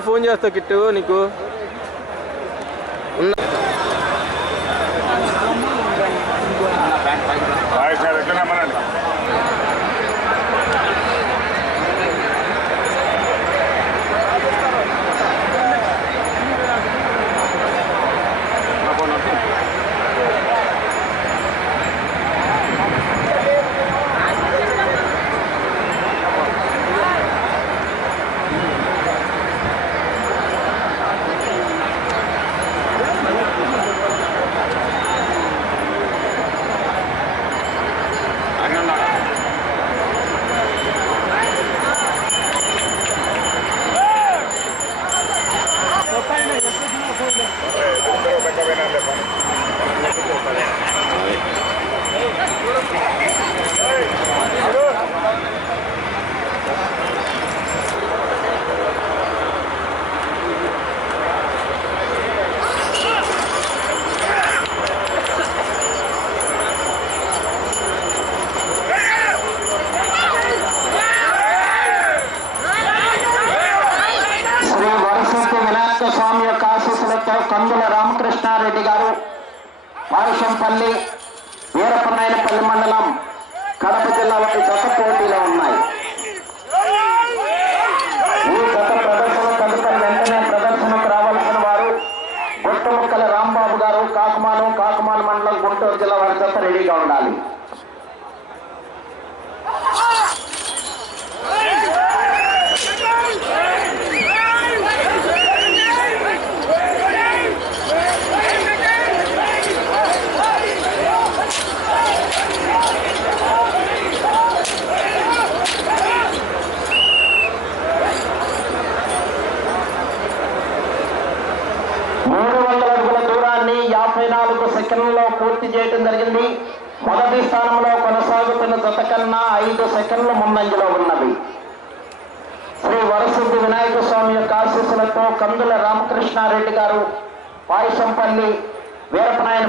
Phone చేస్తా kit నీకు.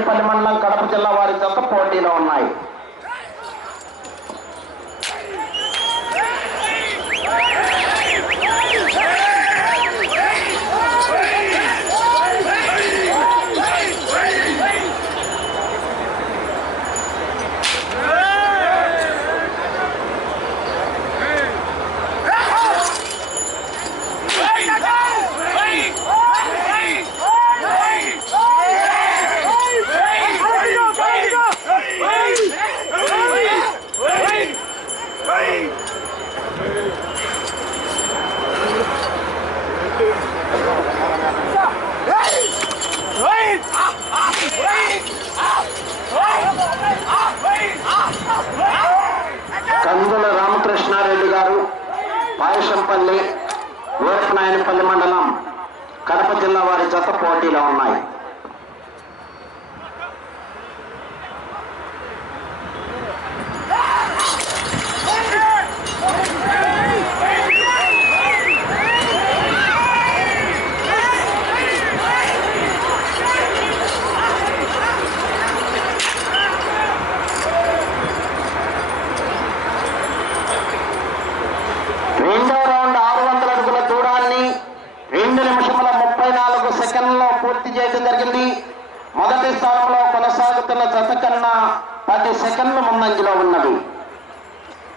పల్లి మండలం కడప జిల్లా వారి తప్ప పోటీలో ఉన్నాయి. Adil Almighty. సెకండ్ ముందంజలో ఉన్నది.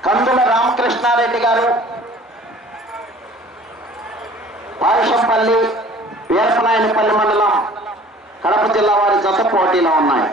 కందుల రామకృష్ణారెడ్డి గారు పారుషంపల్లి వీరపనాయనపల్లి మండలం కడప జిల్లా వారి జత పోటీలో ఉన్నాయి.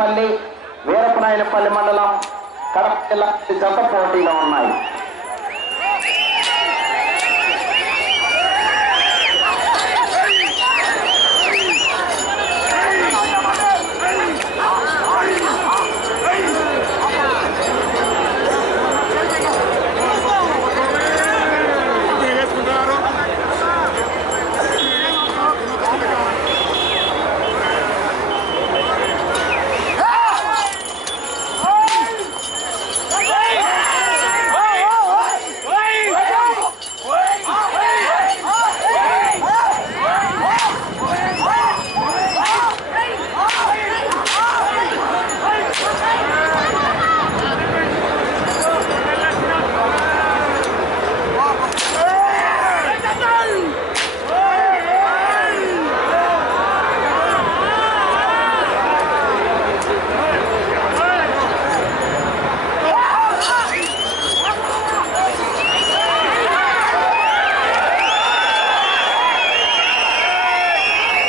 పాయసంపల్లి వీరపనాయనపల్లి మండలం కడప జిల్లా జత పోటీలో ఉన్నాయి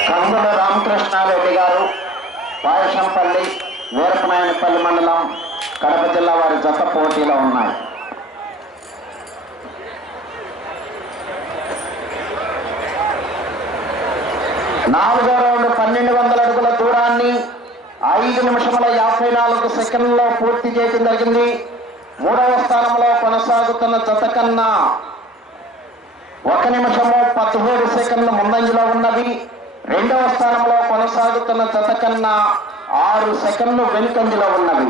కందుల రామకృష్ణారెడ్డి గారు పాయసంపల్లి వీరపనాయనపల్లి మండలం కడప జిల్లా వారి జత పోటీలో ఉన్నాయి నాలుగో రౌండ్ పన్నెండు వందల అడుగుల దూరాన్ని ఐదు నిమిషముల యాభై నాలుగు సెకండ్లలో పూర్తి చేయడం జరిగింది మూడవ స్థానంలో కొనసాగుతున్న జత కన్నా ఒక నిమిషము పదిహేడు సెకండ్లు ముందంజలో ఉన్నవి రెండవ స్థానంలో కొనసాగుతున్న జత కన్నా ఆరు సెకండ్లు వెనుకంజలో ఉన్నవి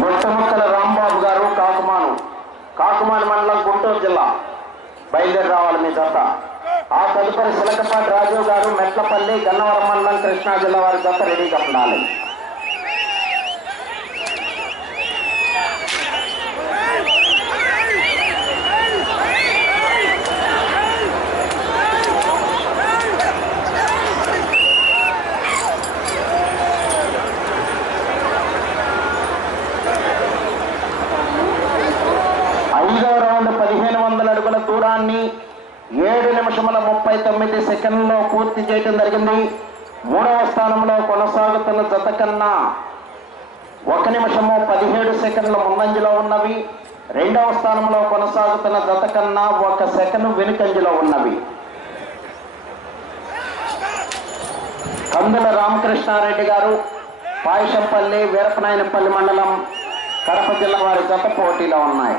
గుట్టముక్కల రాంబాబు గారు కాకుమాను కాకుమాను మండలం గుంటూరు జిల్లా బయలుదేరి రావాలి మీ జత ఆ తదుపరి సిలకపాటి రాజు గారు మెట్లపల్లి గన్నవరం మండలం కృష్ణా జిల్లా వారి జత రెడీగా ఉండాలి ఐదో రౌండ్ పదిహేను వందల అడుగుల దూరాన్ని ఏడు నిమిషముల ముప్పై తొమ్మిది సెకండ్లో చేయటం జరిగింది మూడవ స్థానంలో కొనసాగుతున్న జత కన్నా ఒక నిమిషము పదిహేడు సెకండ్ల ముందంజలో ఉన్నవి రెండవ స్థానంలో కొనసాగుతున్న జత కన్నా ఒక సెకండ్ వెనుకంజలో ఉన్నవి కందుల రామకృష్ణారెడ్డి గారు పాయసంపల్లి వీరపనాయనపల్లి మండలం కడప జిల్లా వారి జత పోటీలో ఉన్నాయి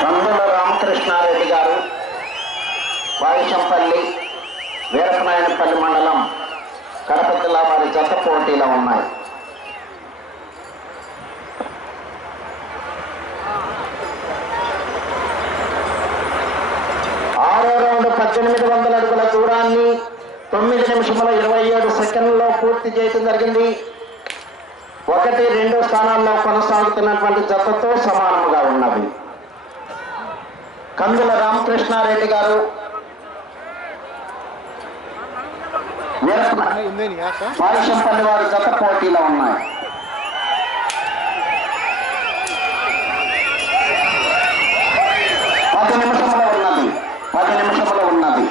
కందుల రామకృష్ణారెడ్డి గారు వాయిషంపల్లి వీరపనాయనపల్లి మండలం కడప జిల్లా వారి జత పోటీలో ఉన్నాయి పద్దెనిమిది వందల అడుగుల దూరాన్ని తొమ్మిది నిమిషముల ఇరవై సెకండ్లో పూర్తి చేయడం జరిగింది. ఒకటి రెండో స్థానాల్లో కొనసాగుతున్నటువంటి జతతో సమానముగా ఉన్నవి కందుల రామకృష్ణారెడ్డి గారు పారిశంపల్లి వారి జత పోటీలో ఉన్నాయి. పది నిమిషములో ఉన్నది పది నిమిషములో ఉన్నది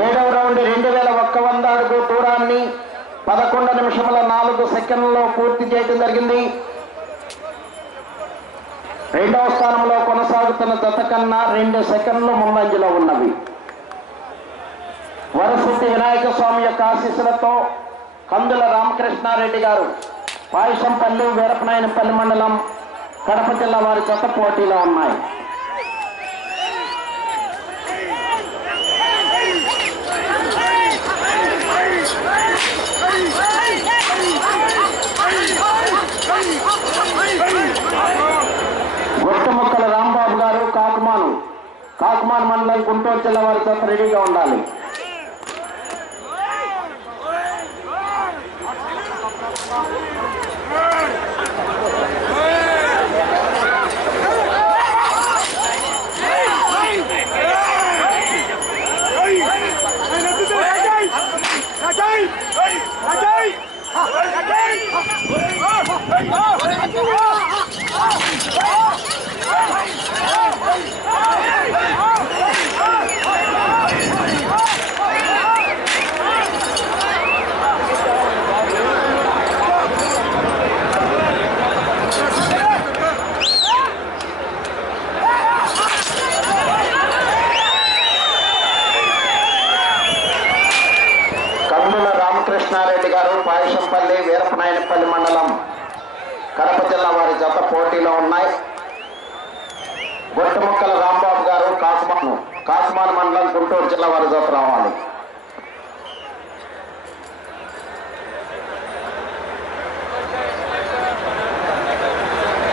ఏడవ రౌండ్ రెండు వేల ఒక్క వంద అడుగు దూరాన్ని పదకొండు నిమిషముల నాలుగు పూర్తి చేయడం జరిగింది. రెండవ స్థానంలో కొనసాగుతున్న జత కన్నా రెండు సెకండ్లు ముందంజలో ఉన్నవి. వరసిద్ధి వినాయక స్వామి యొక్క ఆశీస్సులతో కందుల రామకృష్ణారెడ్డి గారు పాయసంపల్లి వీరపనాయనపల్లి మండలం కడప జిల్లా వారి జత పోటీలో ఉన్నాయి గుట్టముక్కల రాంబాబు గారు కాకుమాను కాకుమాన్ మండలం గుంటూరు జిల్లా వారితో రెడీగా ఉండాలి కందుల రామకృష్ణారెడ్డి గారు పాయసంపల్లి వీరపనాయనపల్లి మండలం కడప జిల్లా వారి జత పోటీలో ఉన్నాయి గుట్టముక్కల రాంబాబు గారు కాకుమాను కాకుమాన్ మండలం గుంటూరు జిల్లా వారి జత రావాలి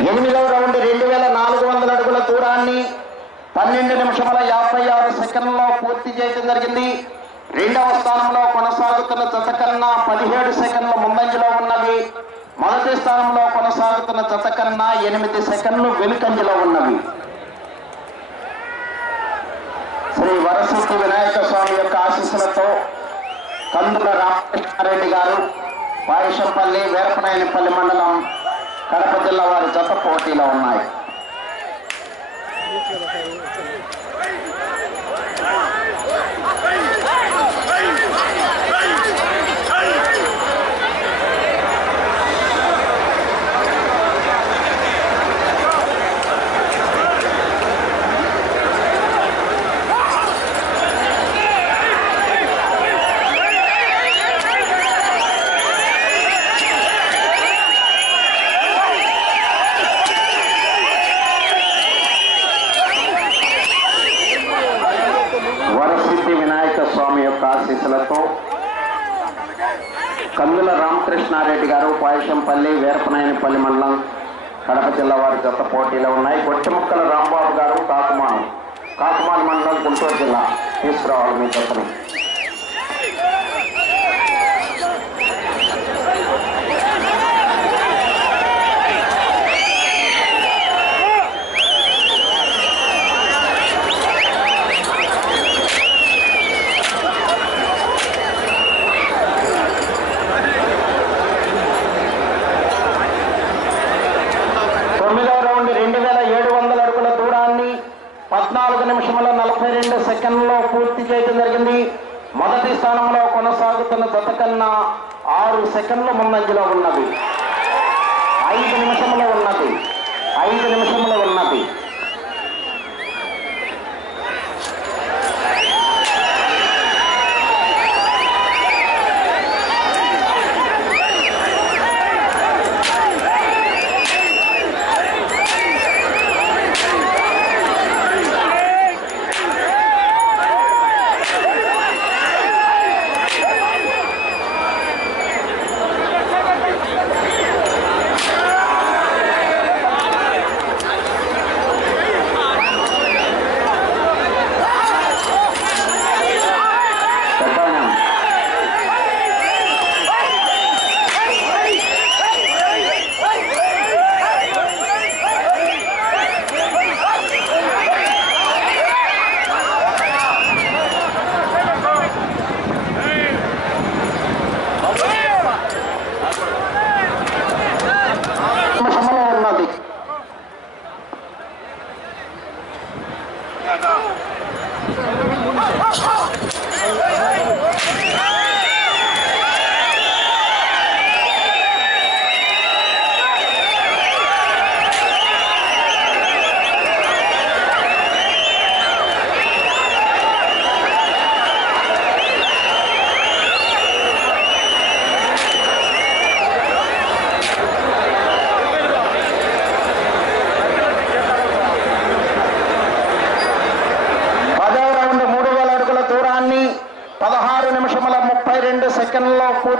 ఎనిమిదవ రౌండ్ రెండు వేల నాలుగు వందల ప్రయాణాన్ని పన్నెండు నిమిషముల యాభై ఆరు సెకండ్లలో పూర్తి చేయడం జరిగింది. రెండవ స్థానంలో కొనసాగుతున్న జత కన్నా పదిహేడు సెకండ్ల ముందంజలో ఉన్నవి. మొదటి స్థానంలో కొనసాగుతున్న జత కన్నా ఎనిమిది సెకండ్లు వెనుకంజలో ఉన్నవి. శ్రీ వరసిద్ధి వినాయక స్వామి యొక్క ఆశీస్సులతో కందుల రామకృష్ణారెడ్డి గారు వాయుషంపల్లి వీరపనాయనపల్లి మండలం కడప జిల్లా వారి జత పోటీలో ఉన్నాయి. వరసిద్ధి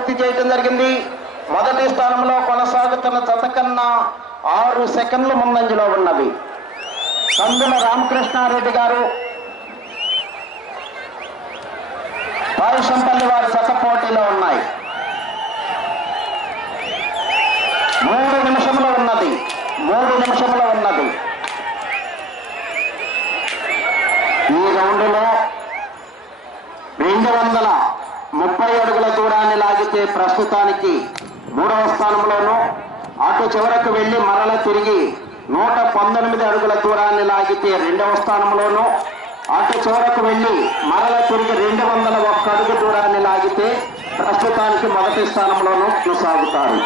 పూర్తి చేయడం జరిగింది. మొదటి స్థానంలో కొనసాగుతున్న జత కన్నా ఆరు సెకండ్లు ముందంజలో ఉన్నవి. కందుల రామకృష్ణారెడ్డి గారు పారుషంపల్లి వారి జత పోటీలో ఉన్నాయి. మూడు నిమిషంలో ఉన్నది. మూడు నిమిషంలో ఉన్నది. ఈ రౌండ్లో రెండు వందల ముప్పై అడుగుల దూరాన్ని లాగితే ప్రస్తుతానికి మూడవ స్థానంలోను అటు చివరకు వెళ్ళి మరల తిరిగి నూట పంతొమ్మిది అడుగుల దూరాన్ని లాగితే రెండవ స్థానంలోను అటు చివరకు వెళ్ళి మరల తిరిగి రెండు వందల ఒక్క అడుగు దూరాన్ని లాగితే ప్రస్తుతానికి మొదటి స్థానంలోనూ కొనసాగుతారు.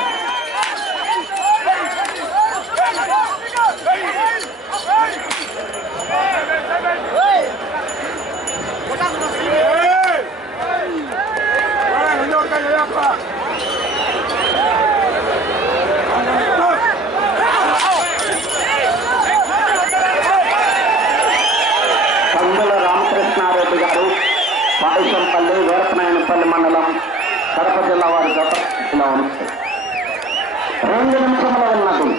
కందుల రామకృష్ణారెడ్డి గారు పాయసంపల్లి వీరపనాయనపల్లి మండలం కడప జిల్లా వారి గత ఇలా ఉంది. రెండు నిమిషంలో ఉన్నది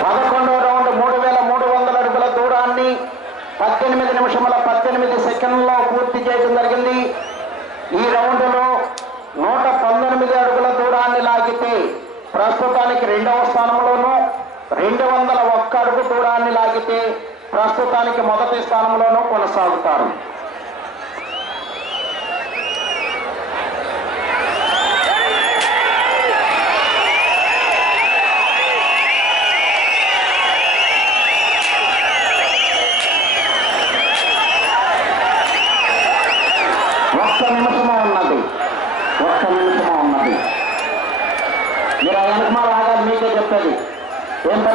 పదకొండవ రౌండ్ మూడు వేల మూడు వందల అడుగుల దూరాన్ని పద్దెనిమిది నిమిషముల పద్దెనిమిది సెకండ్లలో పూర్తి చేయడం జరిగింది ఈ రౌండ్లో నూట పంతొమ్మిది అడుగుల దూరాన్ని లాగితే ప్రస్తుతానికి రెండవ స్థానంలోను రెండు వందల ఒక్క అడుగు దూరాన్ని లాగితే ప్రస్తుతానికి మొదటి స్థానంలోనూ కొనసాగుతారు.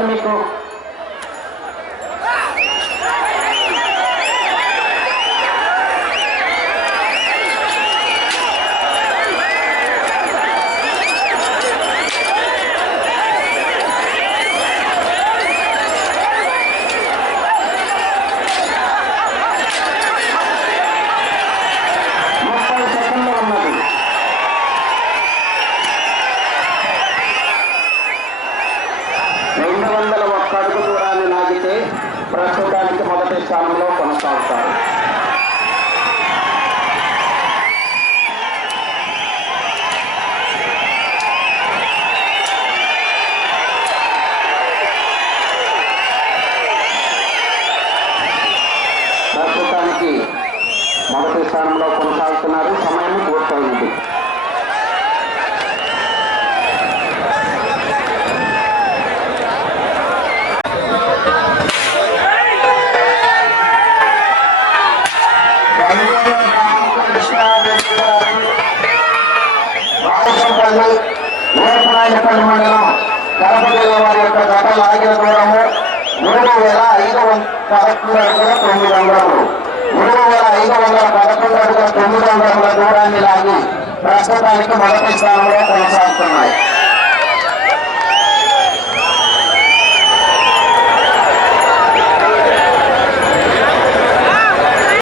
那个。యొక్క గత దూరము మూడు వేల ఐదు వందల పదకొండు అడుగుల తొమ్మిది వందలు మూడు వేల ఐదు వందల పదకొండు అడుగుల తొమ్మిది వందల దూరాన్ని లాగి ప్రస్తుతానికి మొదటి స్థానంలో కొనసాగుతున్నాయి